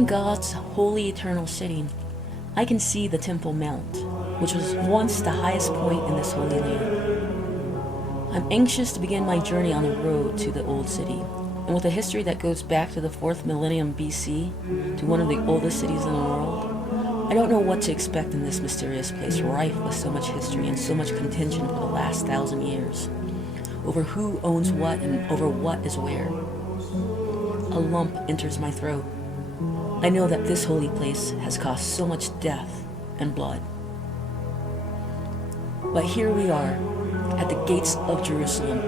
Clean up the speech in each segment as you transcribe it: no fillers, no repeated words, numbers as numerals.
Overlooking God's holy eternal city, I can see the Temple Mount, which was once the highest point in this holy land. I'm anxious to begin my journey on the road to the Old City, and with a history that goes back to the 4th millennium BC, to one of the oldest cities in the world, I don't know what to expect in this mysterious place rife with so much history and so much contention for the last 1,000 years, over who owns what and over what is where. A lump enters my throat. I know that this holy place has cost so much death and blood. But here we are, at the gates of Jerusalem.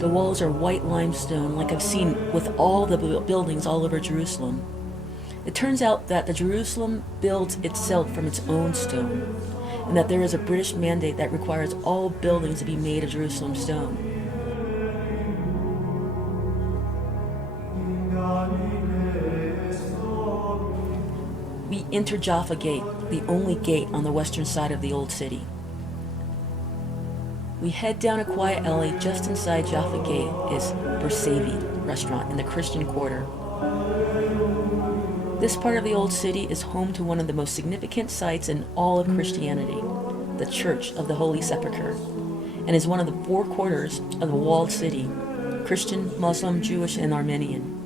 The walls are white limestone, like I've seen with all the buildings all over Jerusalem. It turns out that the Jerusalem builds itself from its own stone, and that there is a British mandate that requires all buildings to be made of Jerusalem stone. We enter Jaffa Gate, the only gate on the western side of the old city. We head down a quiet alley. Just inside Jaffa Gate is Bersavi restaurant in the Christian Quarter. This part of the old city is home to one of the most significant sites in all of Christianity, the Church of the Holy Sepulchre, and is one of the 4 quarters of the walled city, Christian, Muslim, Jewish, and Armenian.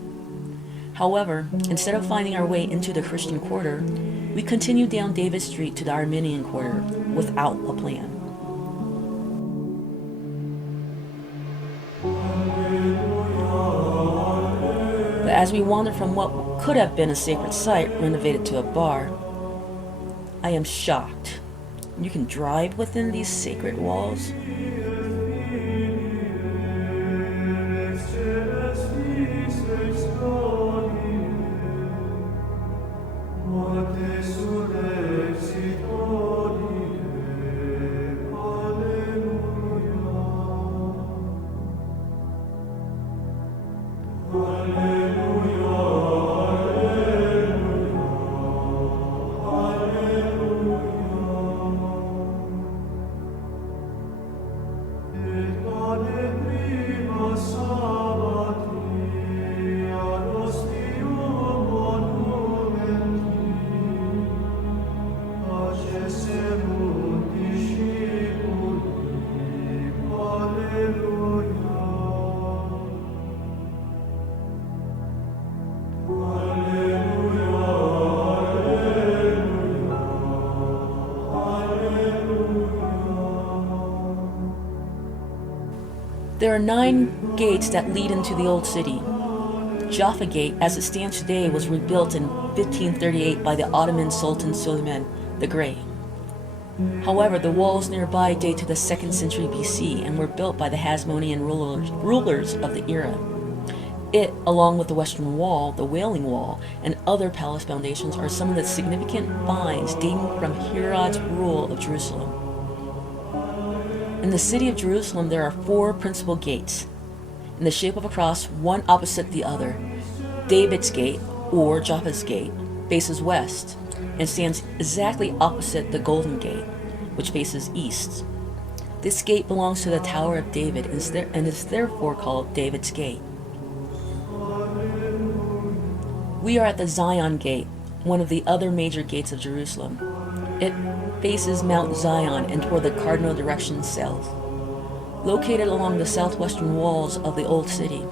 However, instead of finding our way into the Christian Quarter, we continue down David Street to the Armenian Quarter without a plan. But as we wander from what could have been a sacred site renovated to a bar, I am shocked. You can drive within these sacred walls? There are 9 gates that lead into the old city. Jaffa Gate, as it stands today, was rebuilt in 1538 by the Ottoman Sultan Suleiman the Great. However, the walls nearby date to the 2nd century BC and were built by the Hasmonean rulers of the era. It, along with the Western Wall, the Wailing Wall, and other palace foundations are some of the significant finds dating from Herod's rule of Jerusalem. In the city of Jerusalem, there are 4 principal gates, in the shape of a cross, one opposite the other. David's Gate, or Jaffa's Gate, faces west and stands exactly opposite the Golden Gate, which faces east. This gate belongs to the Tower of David and is therefore called David's Gate. We are at the Zion Gate, one of the other major gates of Jerusalem. It faces Mount Zion and toward the cardinal direction south, located along the southwestern walls of the old city.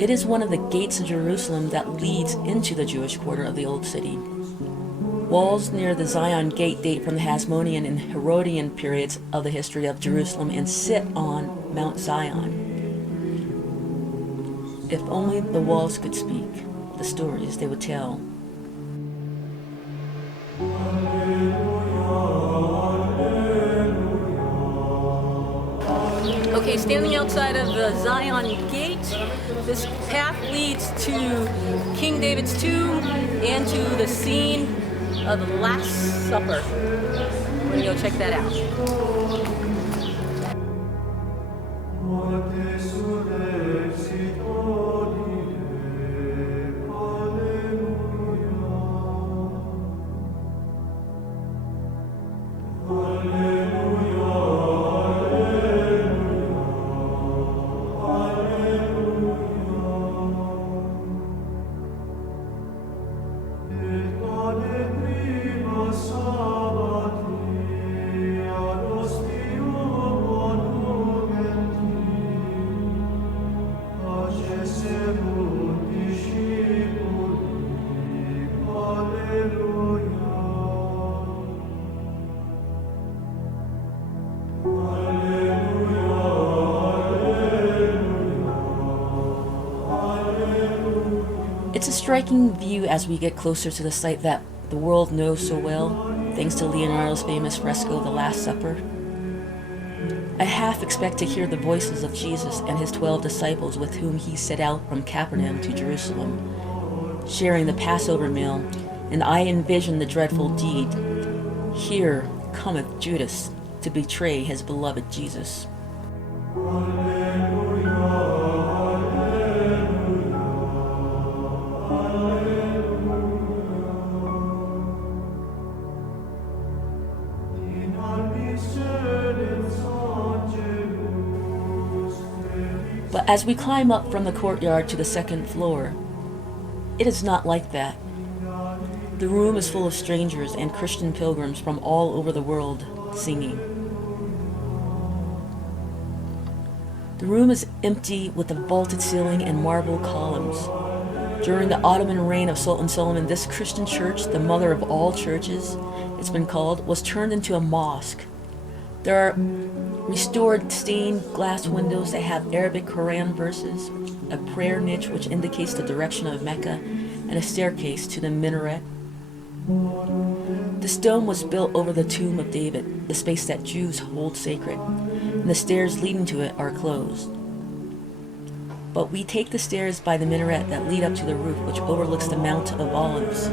It is one of the gates of Jerusalem that leads into the Jewish quarter of the old city. Walls near the Zion Gate date from the Hasmonean and Herodian periods of the history of Jerusalem and sit on Mount Zion. If only the walls could speak, the stories they would tell. Okay, standing outside of the Zion Gate, this path leads to King David's tomb and to the scene of the Last Supper. We're gonna go check that out. It's a striking view as we get closer to the site that the world knows so well, thanks to Leonardo's famous fresco, The Last Supper. I half expect to hear the voices of Jesus and his 12 disciples with whom he set out from Capernaum to Jerusalem, sharing the Passover meal, and I envision the dreadful deed. Here cometh Judas to betray his beloved Jesus. But as we climb up from the courtyard to the second floor, it is not like that. The room is full of strangers and Christian pilgrims from all over the world singing. The room is empty with a vaulted ceiling and marble columns. During the Ottoman reign of Sultan Suleiman, this Christian church, the mother of all churches, it's been called, was turned into a mosque. There are restored stained glass windows that have Arabic Quran verses, a prayer niche which indicates the direction of Mecca, and a staircase to the minaret. This dome was built over the tomb of David, the space that Jews hold sacred, and the stairs leading to it are closed. But we take the stairs by the minaret that lead up to the roof, which overlooks the Mount of Olives.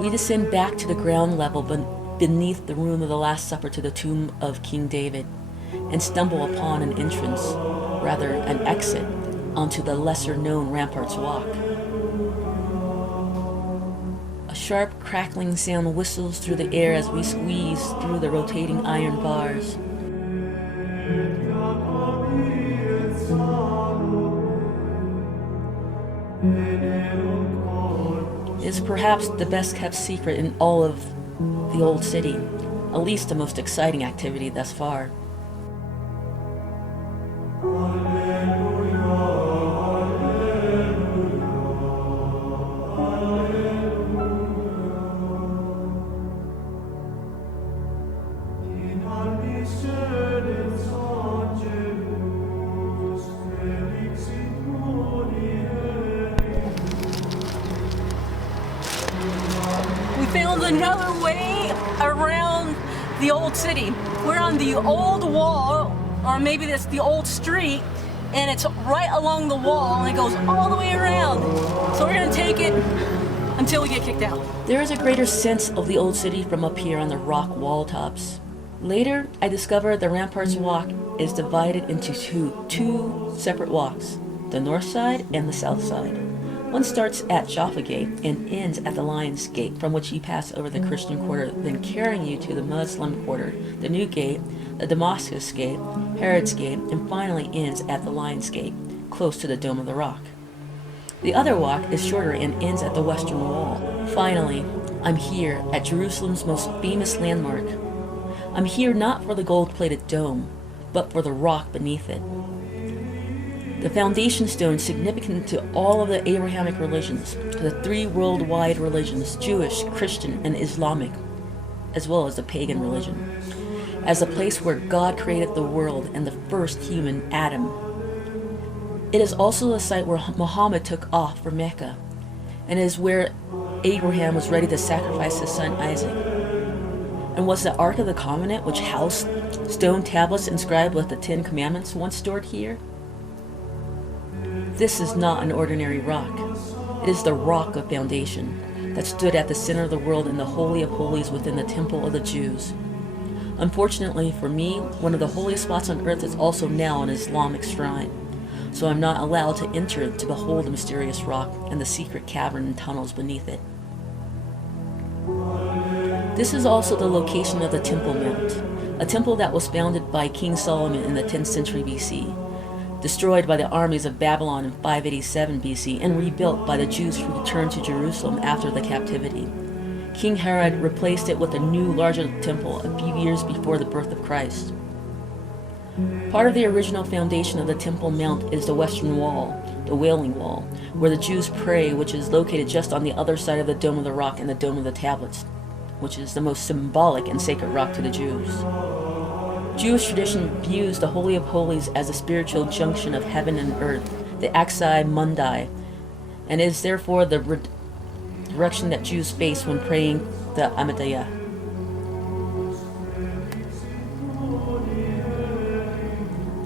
We descend back to the ground level beneath the room of the Last Supper to the tomb of King David and stumble upon an entrance, rather an exit, onto the lesser-known Ramparts Walk. A sharp crackling sound whistles through the air as we squeeze through the rotating iron bars. It is perhaps the best kept secret in all of the old city, at least the most exciting activity thus far. Found another way around the old city. We're on the old wall, or maybe that's the old street, and it's right along the wall and it goes all the way around. So we're gonna take it until we get kicked out. There is a greater sense of the old city from up here on the rock wall tops. Later, I discovered the Ramparts Walk is divided into two separate walks, the north side and the south side. One starts at Jaffa Gate and ends at the Lion's Gate, from which you pass over the Christian quarter, then carrying you to the Muslim quarter, the New Gate, the Damascus Gate, Herod's Gate, and finally ends at the Lion's Gate, close to the Dome of the Rock. The other walk is shorter and ends at the Western Wall. Finally, I'm here at Jerusalem's most famous landmark. I'm here not for the gold-plated dome, but for the rock beneath it. The foundation stone significant to all of the Abrahamic religions, the three worldwide religions, Jewish, Christian, and Islamic, as well as the pagan religion, as a place where God created the world and the first human, Adam. It is also the site where Muhammad took off for Mecca, and is where Abraham was ready to sacrifice his son Isaac. And was the Ark of the Covenant, which housed stone tablets inscribed with the 10 Commandments, once stored here? This is not an ordinary rock. It is the rock of foundation that stood at the center of the world in the Holy of Holies within the Temple of the Jews. Unfortunately for me, one of the holiest spots on earth is also now an Islamic shrine, so I'm not allowed to enter to behold the mysterious rock and the secret cavern and tunnels beneath it. This is also the location of the Temple Mount, a temple that was founded by King Solomon in the 10th century BC, destroyed by the armies of Babylon in 587 BC, and rebuilt by the Jews who returned to Jerusalem after the captivity. King Herod replaced it with a new, larger temple a few years before the birth of Christ. Part of the original foundation of the Temple Mount is the Western Wall, the Wailing Wall, where the Jews pray, which is located just on the other side of the Dome of the Rock and the Dome of the Tablets, which is the most symbolic and sacred rock to the Jews. Jewish tradition views the Holy of Holies as a spiritual junction of heaven and earth, the Axi Mundi, and is therefore the direction that Jews face when praying the Amidah.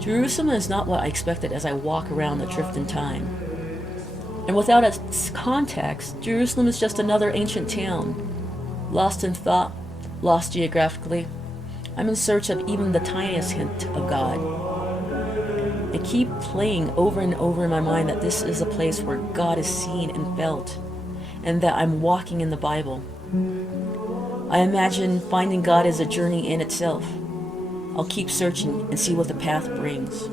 Jerusalem is not what I expected as I walk around the drift in time. And without its context, Jerusalem is just another ancient town, lost in thought, lost geographically. I'm in search of even the tiniest hint of God. I keep playing over and over in my mind that this is a place where God is seen and felt, and that I'm walking in the Bible. I imagine finding God as a journey in itself. I'll keep searching and see what the path brings.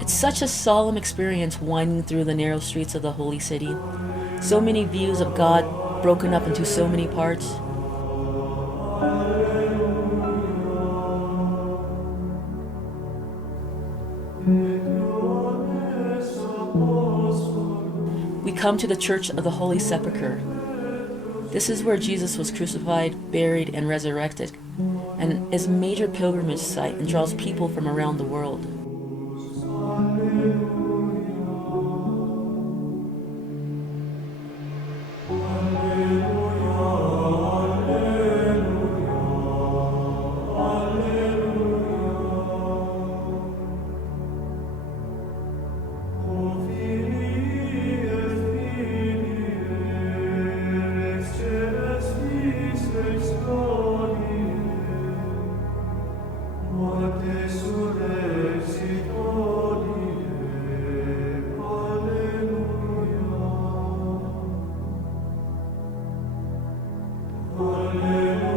It's such a solemn experience winding through the narrow streets of the holy city. So many views of God broken up into so many parts. We come to the Church of the Holy Sepulchre. This is where Jesus was crucified, buried, and resurrected, and is a major pilgrimage site and draws people from around the world. Alleluia.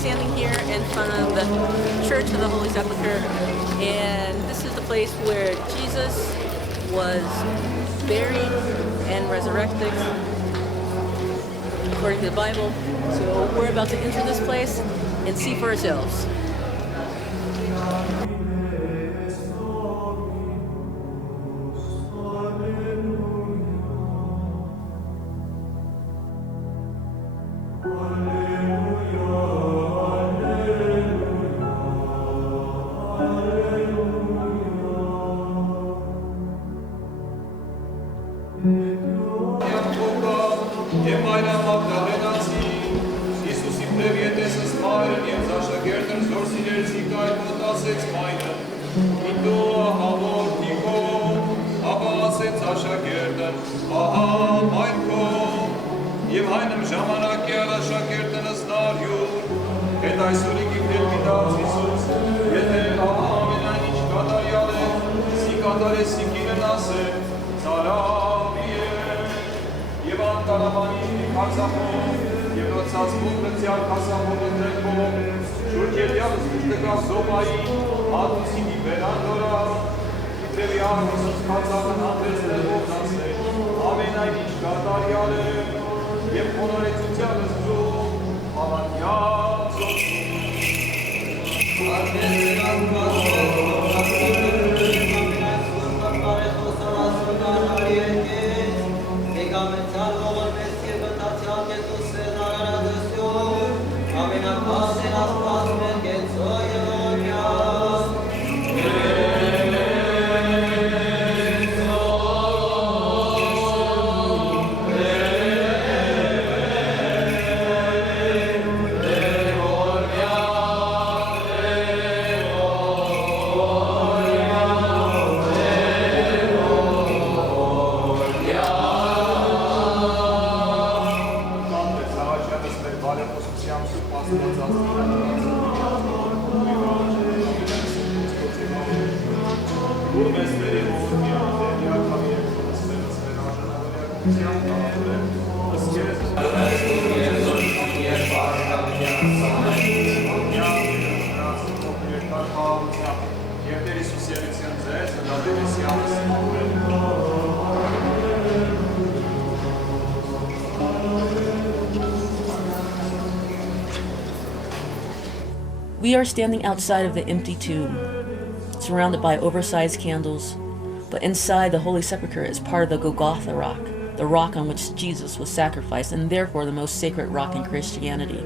standing here in front of the Church of the Holy Sepulchre, and this is the place where Jesus was buried and resurrected according to the Bible. So we're about to enter this place and see for ourselves. We are standing outside of the empty tomb, surrounded by oversized candles, but inside the Holy Sepulchre is part of the Golgotha rock, the rock on which Jesus was sacrificed, and therefore the most sacred rock in Christianity.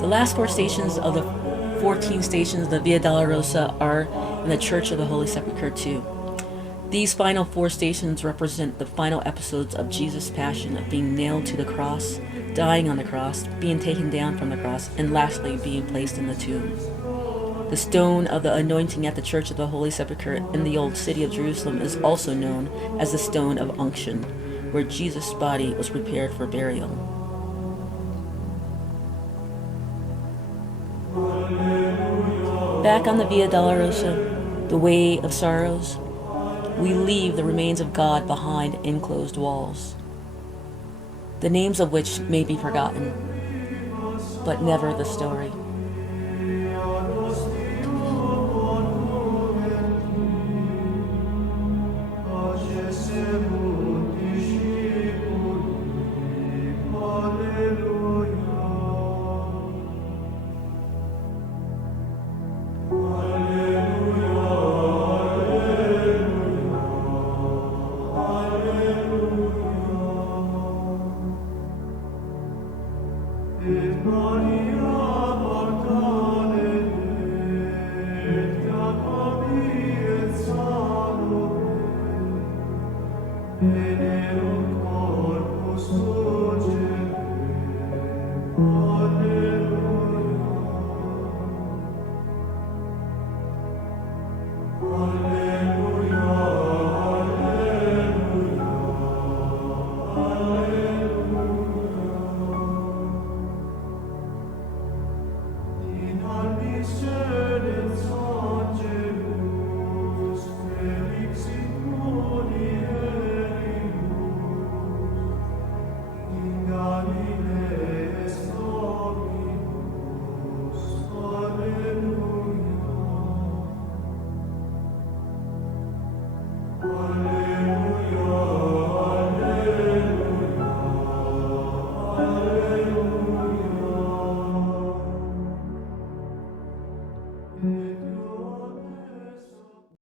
The last 4 stations of the 14 stations of the Via Dolorosa are in the Church of the Holy Sepulchre too. These final 4 stations represent the final episodes of Jesus' passion, of being nailed to the cross, dying on the cross, being taken down from the cross, and lastly being placed in the tomb. The stone of the anointing at the Church of the Holy Sepulchre in the old city of Jerusalem is also known as the stone of unction, where Jesus' body was prepared for burial. Back on the Via Dolorosa, the way of sorrows, we leave the remains of God behind enclosed walls, the names of which may be forgotten, but never the story. It